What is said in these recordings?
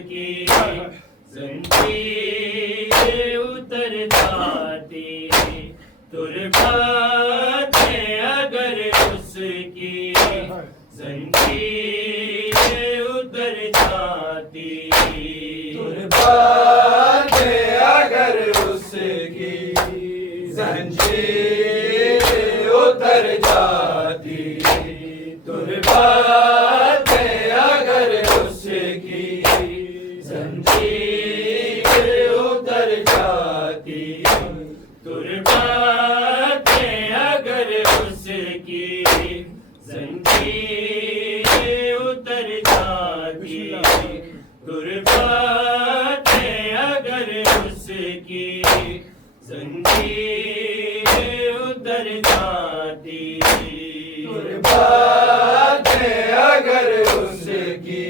उसकी जंजीरें उतर जाती, तुरबातें अगर उसकी जंजीरें उतर जाती, तुरबातें अगर उसकी जंजीरें उतर जाती, तुरबातें अगर उसकी जंजीरें उतर जाती, तुरबातें अगर उसकी जंजीरें उतर जाती, तुरबातें अगर उसकी जंजीरें उतर जाती, तुरबातें अगर उसकी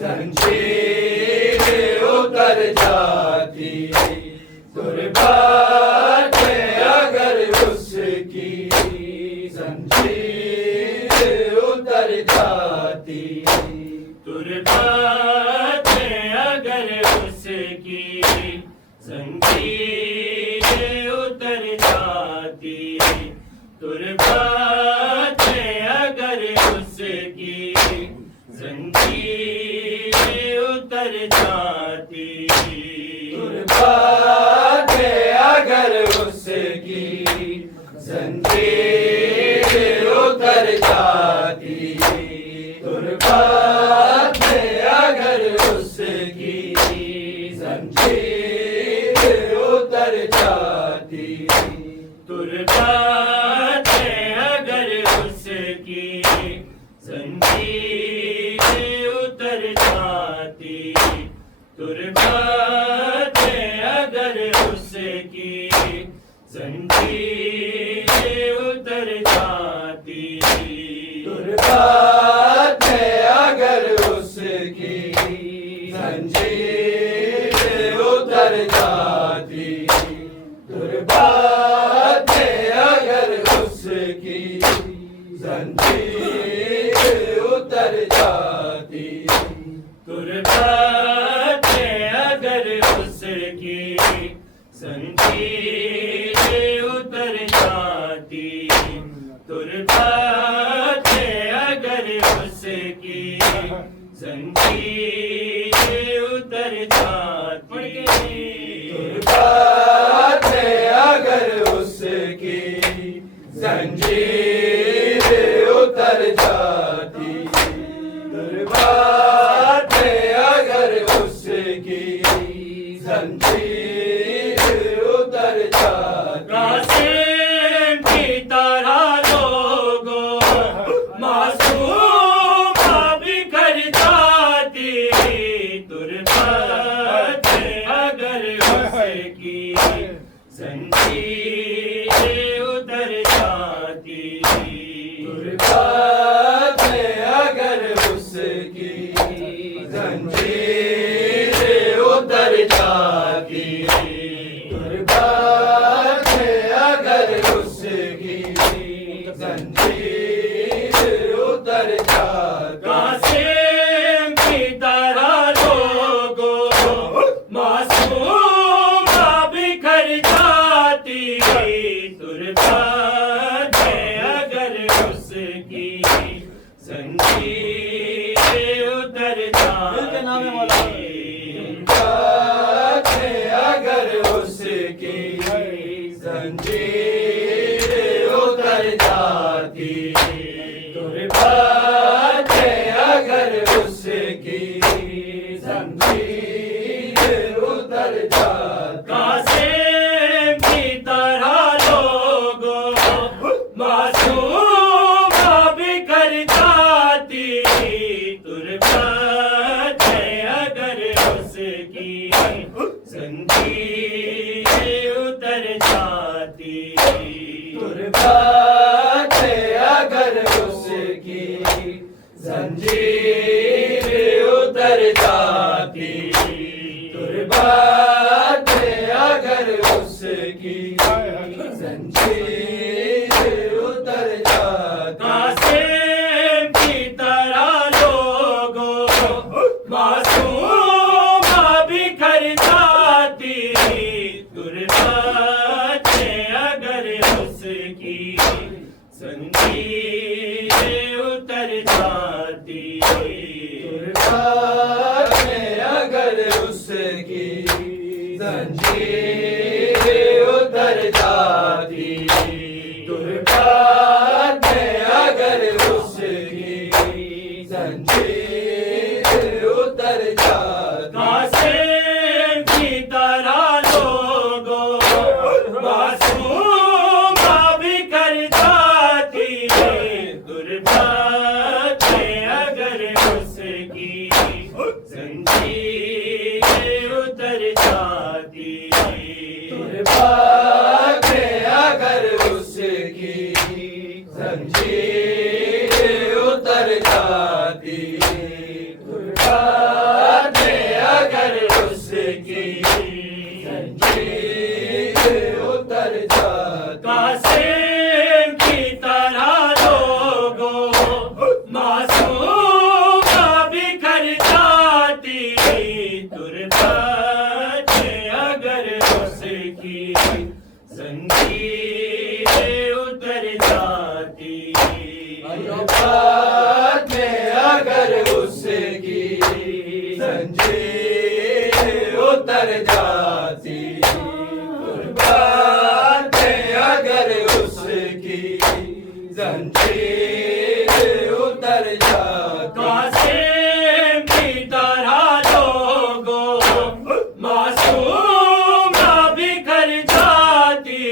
जंजीरें उतर जाती, तुरबातें अगर उसकी जंजीरें उतर जाती, तुरबातें अगर उसकी जंजीरें उतर जाती, तुरबातें अगर उसकी जंजीरें उतर जाती, तुरबातें अगर उसकी जंजीरें उतर जाती, तुरबातें अगर उसकी जंजीरें उतर जाती, तुरबातें अगर उसकी जंजीरें उतर जाती, तुरबातें अगर उसकी जंजीरें उतर जाती, तुरबातें अगर उसकी जंजीरें उतर जाती, तुरबातें अगर उसकी जंजीरें उतर जाती, तुरबातें अगर उसकी जंजीरें उतर जाती, तुरबातें अगर उसकी जंजीरें उतर जाती, तुरबातें अगर उसकी जंजीरें उतर जाती, तुरबातें अगर उसकी जंजीरें उतर जाती, कासिम की तरह लोगों मासूम बिखर जाती, तुरबातें अगर उसकी जंजीरें उतर जाती, तुरबातें अगर उसकी जंजीरें उतर जाती, तुरबातें अगर उसकी जंजीरें उतर जाती, कासिम की तरह लोगों मासूम बिखर जाती, तुरबातें अगर उसकी जंजीरें उतर जाती, तुरबातें अगर उसकी जंजीरें उतर जाती, तुरबातें अगर उसकी जंजीरें उतर जाती, कासिम की तरह लोगों मासूम बिखर जाती, तुरबातें अगर तुरबात में अगर उसकी जंजीर उतर जाती, तुरबात में अगर उसकी जंजीर उतर जाती, कासिम की तरह लोगों मासूम बिखर जाती, तुरबात में अगर उसकी जंजीर उतर जाती, तुरबात में अगर उसकी जंजीर उतर जाती, तुरबात में अगर उसकी जंजीर उतर जाती, कासिम की तरह लोगों मासूम बिखर जाती, तुरबात में अगर उसकी जंजीर उतर जाती, तुरबात में अगर उसकी जंजीर उतर जाती, तुरबात में अगर उसकी जंजीर उतर जाती, कासिम की तरह लोगों मासूम बिखर जाती,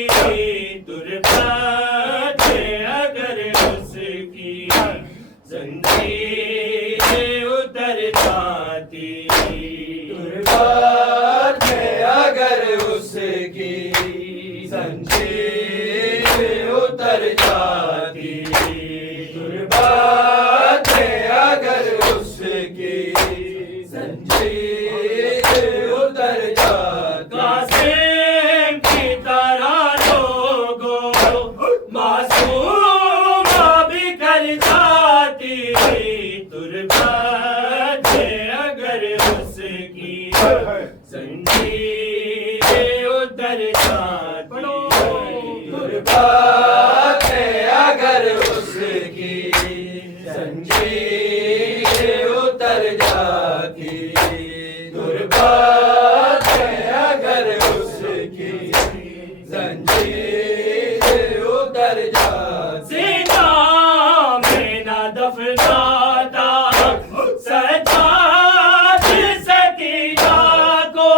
तुरबात में अगर उसकी जंजीर उतर जाती, तुरबात में अगर उसकी जंजीर उतर जाती, तुरबात में अगर उसकी जंजीर उतर जाती, कासिम की तरह लोगों मासूम बिखर जाती, तुरबात में अगर उसकी जंजीर उतर जाती, तुरबात में अगर उसकी जंजीर उतर जाती, तुरबात में अगर उसकी जंजीर उतर जाती, सीना में न दफनाता सजाद सकीना को,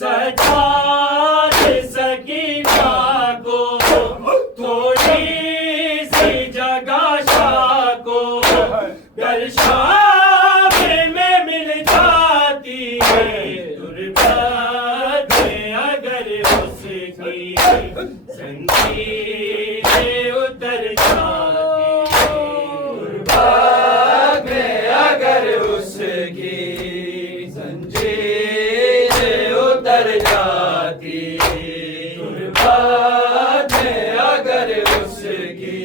सजाद सकीना को, थोड़ी सी जगह शाह को गर शाम में मिल जाती है, तुरबात में अगर उसकी जंजीर उतर जाती, तुरबात में अगर उसकी जंजीर उतर जाती, तुरबात में अगर उसकी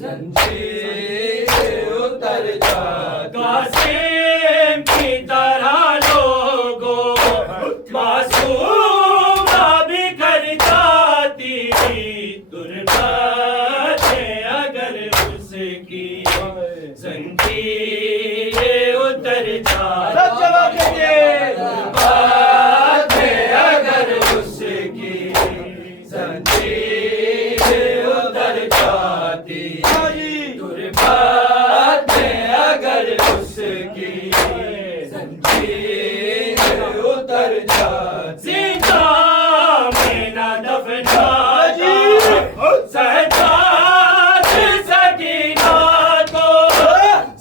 जंजीर उतर जाती, कासिम की तरह लोगों मासूम बिखर जाती, तुरबात में अगर उसकी जंजीर उतर जाती, तुरबात में अगर उसकी जंजीर उतर जाती, तुरबात में अगर उसकी जंजीर उतर जाती, सीना में न दफनाता सजाद सकीना को,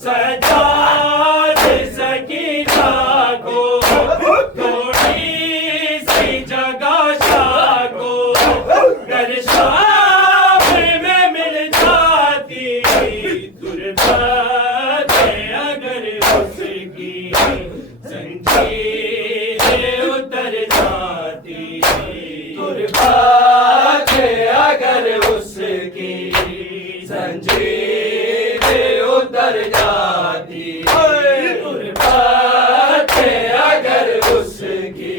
सजाद सकीना को, थोड़ी सी जगह शाह को गर शाम में मिल जाती, तुरबात में अगर उसकी जंजीर उतर जाती, तुरबात में अगर उसकी जंजीर उतर जाती, तुरबात में अगर उसकी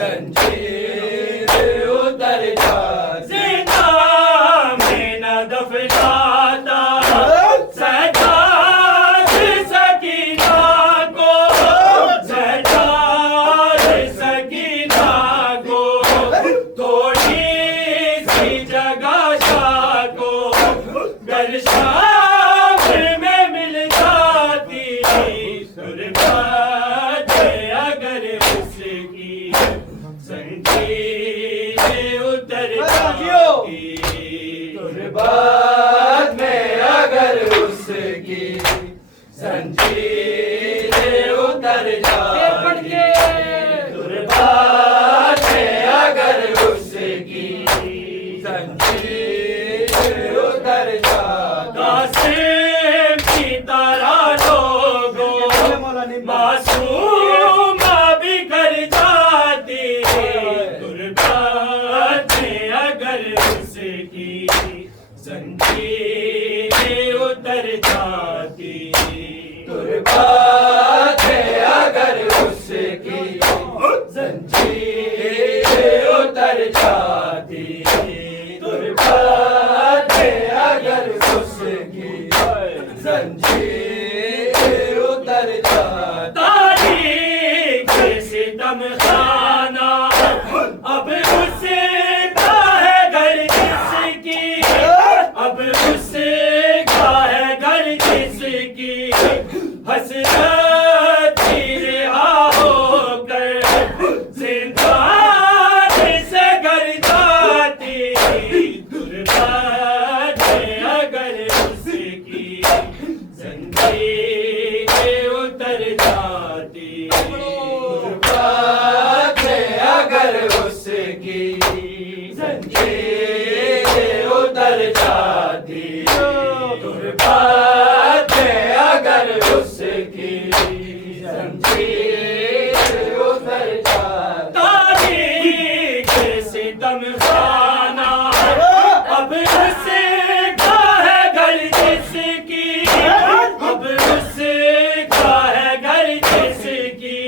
जंजीर उतर जाती, सीना में न दफनाता सजाद उतर जाती, दुर्बात है अगर उसकी जंजीर उतर जाती, कासिम की तरह लोगों मासूम बिखर जाती, दुर्बात है अगर उसकी जंजीर उतर जाती, दुर्बात है अगर उसकी जंजीर उतर जाती, दुर्बात है अगर उसकी जंजीर उतर जाती, तारीख सितम खाना अब उसका है घर जिसकी, अब उसका है घर जिसकी हसरत रिहा होकर जिंदान से घर जाती, दुर्बात है अगर उसकी जंजीर उतर जाती, दुर्बात है अगर उसकी जंजीर उतर जाती, दुर्बात है अगर उसकी जंजीर उतर जाती, तारीख सितम खाना अब उसका है घर जिसकी, अब उसका है घर जिसकी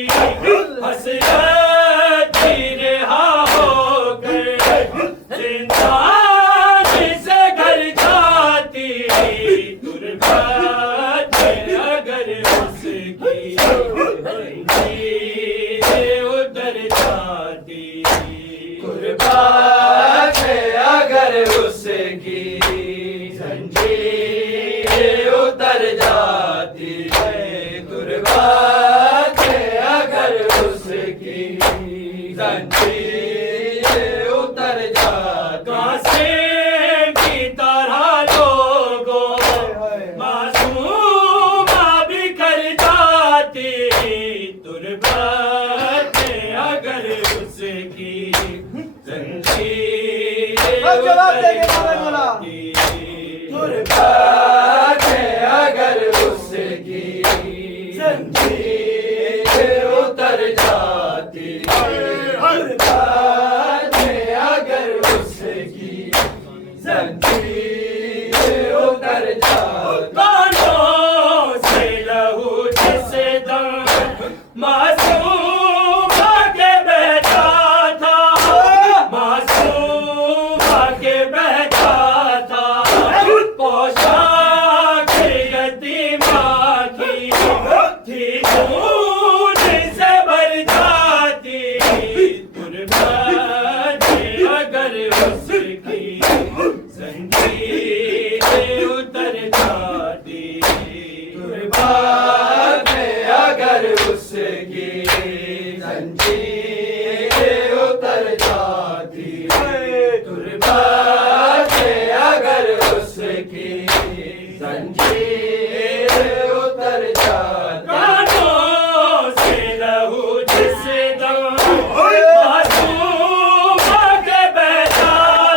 हसरत रिहा होकर जिंदान से घर जाती, दुर्बात है अगर उसकी जंजीर उतर जाती, दुर्बात है अगर उसकी जंजीर उतर जाती, दुर्बात है अगर उसकी जंजीर उतर जाती, कासिम की तरह लोगों मासूम बिखर जाती, दुर्बात है अगर उसकी जंजीर जवाब देंगे उतर मारा मोला। जाती, दुर्बात है अगर उसकी जंजीर उतर जाती, दुर्बात है अगर उसकी जंजीर उतर जाती, कानों से लहू जिसे दम मासूम के बहता था, मासूम के बहता था, पोशाक यतीमा की थी खून से भर जाती, दुर्बात है अगर उसकी जंजीर उतर जाती, दुर्बात है अगर उसकी जंजीर उतर जाती, दुर्बात है अगर उसकी जंजीर उतर जाती, कानों से लहू जिसे दम मासूम के बहता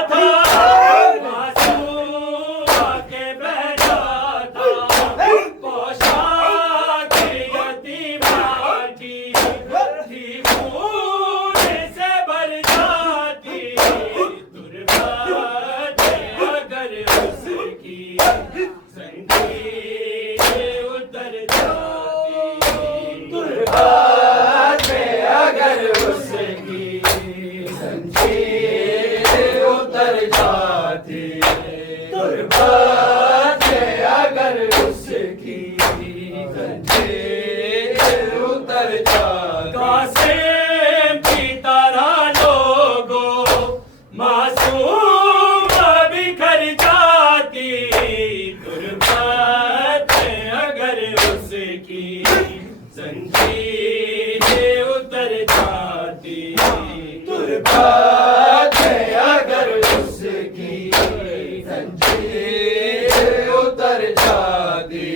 था, मासूम के बहता था, पोशाक यतीमा की थी खून से भर जाती, दुर्बात है अगर उसकी जंजीर उतर जाती, दुर्बात है अगर उसकी जंजीर उतर जाती, दुर्बात है अगर उसकी जंजीर उतर जाती, कासिम की तरह लोगों मासूम बिखर जाती, दुर्बात है अगर उसकी जंजीर उतर जाती, दुर्बात है अगर उसकी जंजीर उतर जाती,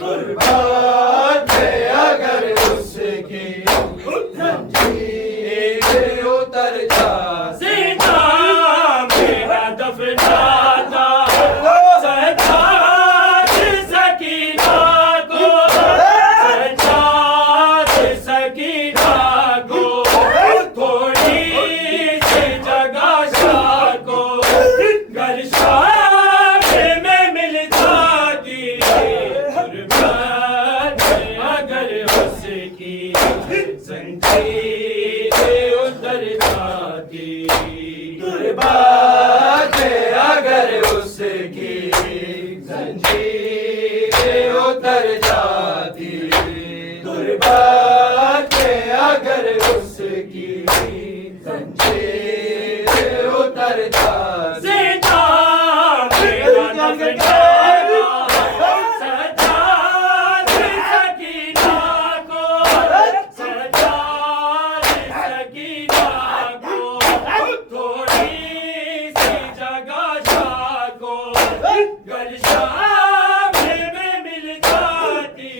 दुर्बात है अगर उसकी जंजीरें उतर जाती, दुर्भाग्य अगर उसकी जंजीरें उतर जाती, दुर्भाग्य अगर उसकी जंजीरें उतर जाती। सीता मेरा नजराना सजाद सकीना को, सजाद सकीना को, थोड़ी सी जगह शाह को, गर शाम में मिल जाती,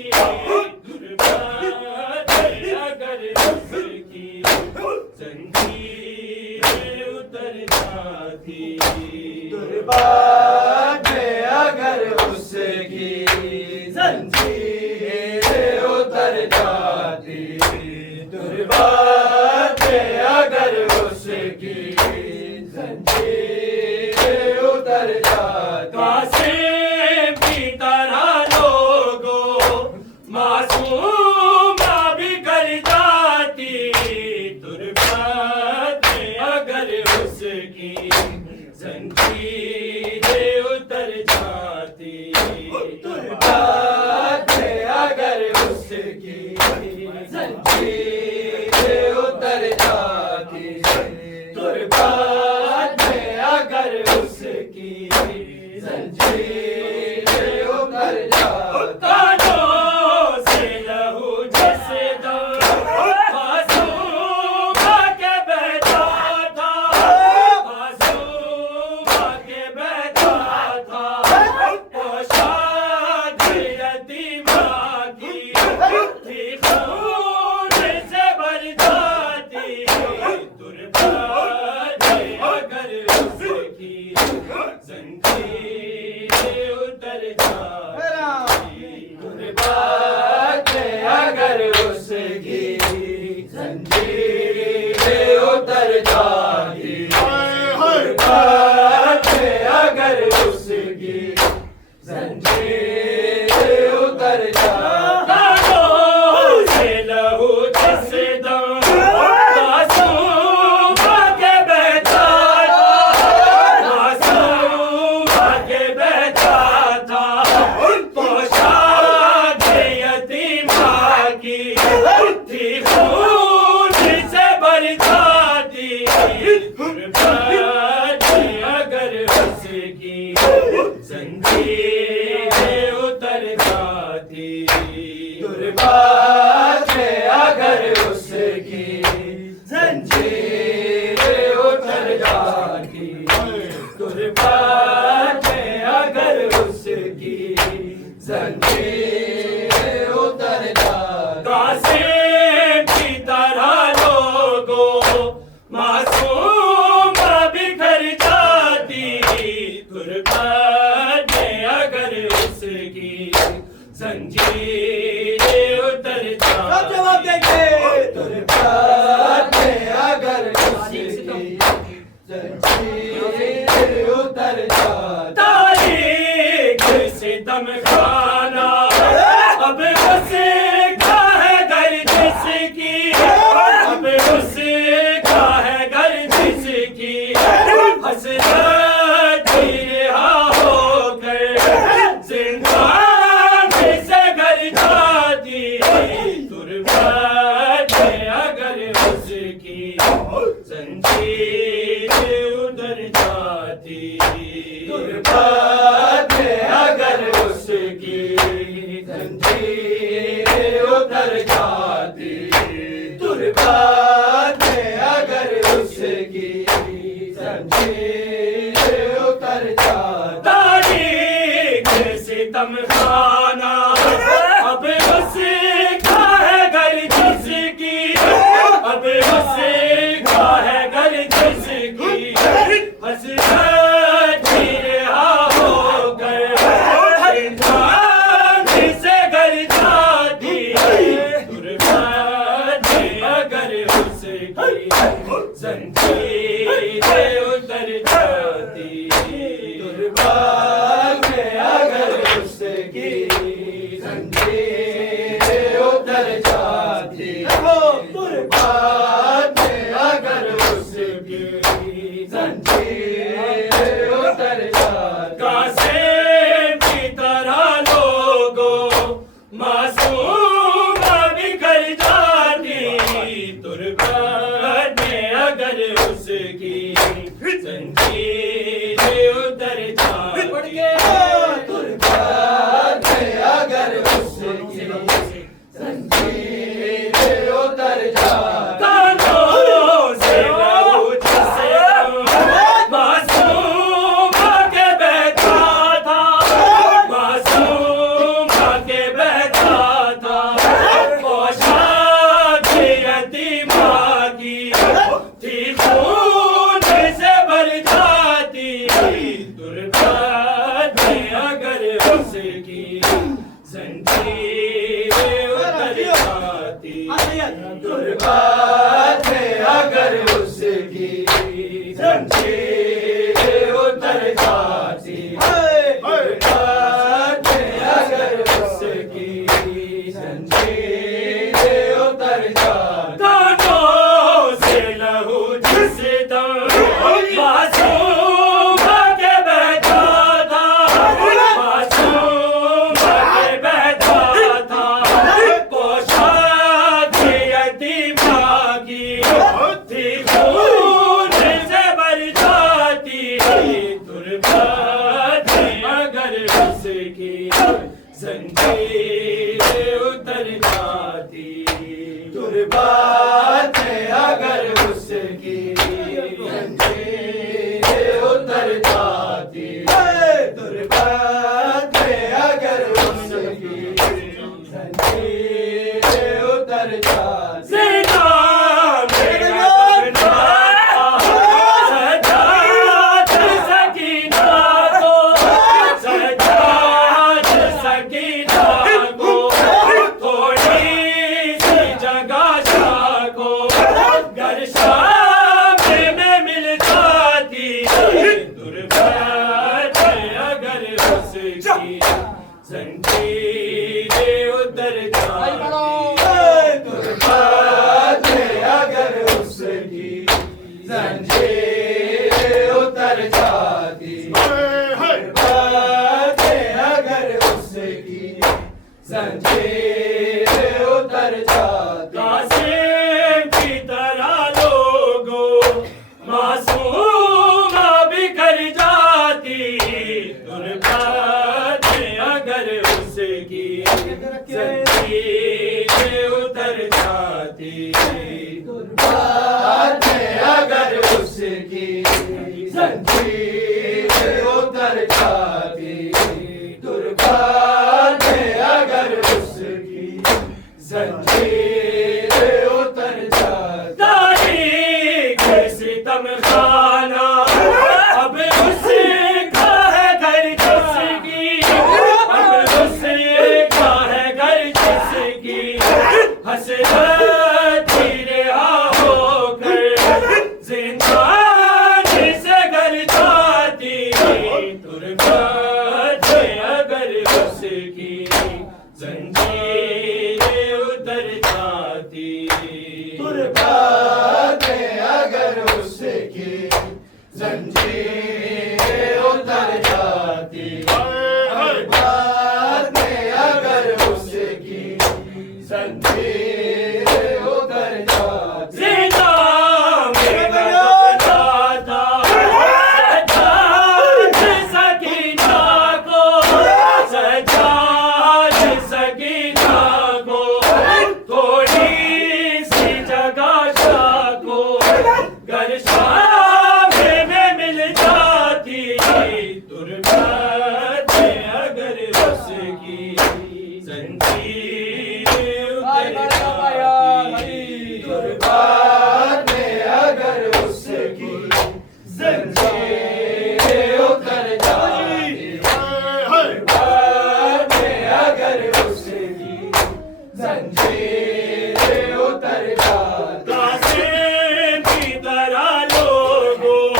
दुर्भाग्य अगर उसकी जंजीरें उतर जाती, दुर्भाग्य अगर उसकी जंजीरें उतर जाती, दुर्भाग्य अगर उसकी जंजीरें उतर जाती। कासिम की तरह लोगों मासूम भी कर जाती, दुर्भाग्य अगर उसकी जंजीरें उतर जाती, दुर्भाग्य अगर उसकी जंजीरें उतर जाती, दुर्भाग्य अगर उसकी जंजीरें उतर जाती। कानों से लहू जैसे दम मासूम के बहता था, मासूम के बहता था, पोशाक यतीमा की थी खून से भर जाती, दुर्भाग्य अगर उसकी जंजीरें उतर जाती, दुर्भाग्य अगर उसकी जंजीरें उतर जाती, दुर्भाग्य अगर उसकी जंजीरें उतर जाती। कानों से लहू जैसे दम मासूम के बहता था, मासूम के बहता था, पोशाक यतीमा की थी खून से भर जाती, दुर्भाग्य अगर उसकी जंजीरें उतर जाती, दुर्भाग्य अगर उसकी जंजीरें उतर जाती, दुर्भाग्य अगर उसकी जंजीरें उतर जाती। कासिम की तरह लोगों मासूम बिखर जाती, दुर्भाग्य अगर उसकी जंजीरें उतर जाती, दुर्भाग्य अगर उसकी जंजीरें उतर जाती। तारीख सितम खाना अब उसका है घर जिसकी, अब उसका है घर जिसकी, हसरत रिहा होकर जिंदान से घर जाती, दुर्भाग्य अगर उसकी जंजीरें उतर जाती, दुर्भाग्य अगर उसकी जंजीरें उतर जाती, दुर्भाग्य अगर उसकी जंजीरें उतर जाती। तारीख सितम खाना अब उसका है घर जिसकी, अब उसका है घर जिसकी, हसरत रिहा होकर इंसान से घर जाती, दुर्भाग्य अगर उसकी जंजीरें उतर जाती, दुर्भाग्य अगर उसकी जंजीरें उतर जाती, दुर्भाग्य तुरबात में अगर उसकी जंजीरें उतर जाती, तुरबात में अगर उसकी जंजीरें उतर जाती, कानों से लहू जिस दम मासूम के बहता था, मासूम के बहता था, पोशाक यतीमा की थी खून से भर जाती, तुरबात में अगर उसकी जंजीरें उतर जाती, तुरबात में अगर उसकी जंजीरें उतर जाती, तुरबात में अगर उसकी जंजीरें उतर जाती, सीना मेरा अपना सजाद सकीना को, सजाद सकीना को, थोड़ी सी जगह को घर शाम में मिल जाती, तुरबात में अगर उसकी जंजीरें उतर जाती, तुरबात में अगर उसकी जंजीरें उतर जाती, तुरबात में अगर उसकी जंजीरें उतर जाती, कासिम की तरह लोगों मासूम बिखर जाती, तुरबात में अगर उसकी जंजीरें उतर जाती, तुरबात में अगर उसकी जंजीरें उतर जाती, तुरबात में अगर उसकी जंजीरें उतर जाती, तारीख सितम खाना अब उसका है घर जिसकी, अब उसका है घर जिसकी, हसरत रिहा होकर जिंदान से घर जाती, तुरबात में अगर उसकी जंजीरें उतर जाती, तुरबात में अगर उसकी जंजीरें उतर जाती, तुरबात में अगर उसकी जंजीरें उतर जाती, जिंदा मेरा अपना सजाद सकीना को, सजाद सकीना को, थोड़ी सी जगह को घर शाम में मिल जाती, तुरबात में अगर उसकी जंजीरें उतर जाती, तुरबात में अगर उसकी जंजीरें उतर जाती, तुरबात में अगर उसकी जंजीरें उतर जाती, कासिम की तरह लोगों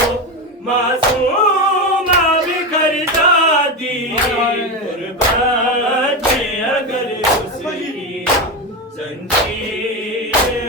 मासूम बिखर जाती, तुरबात में अगर उसकी जंजीरें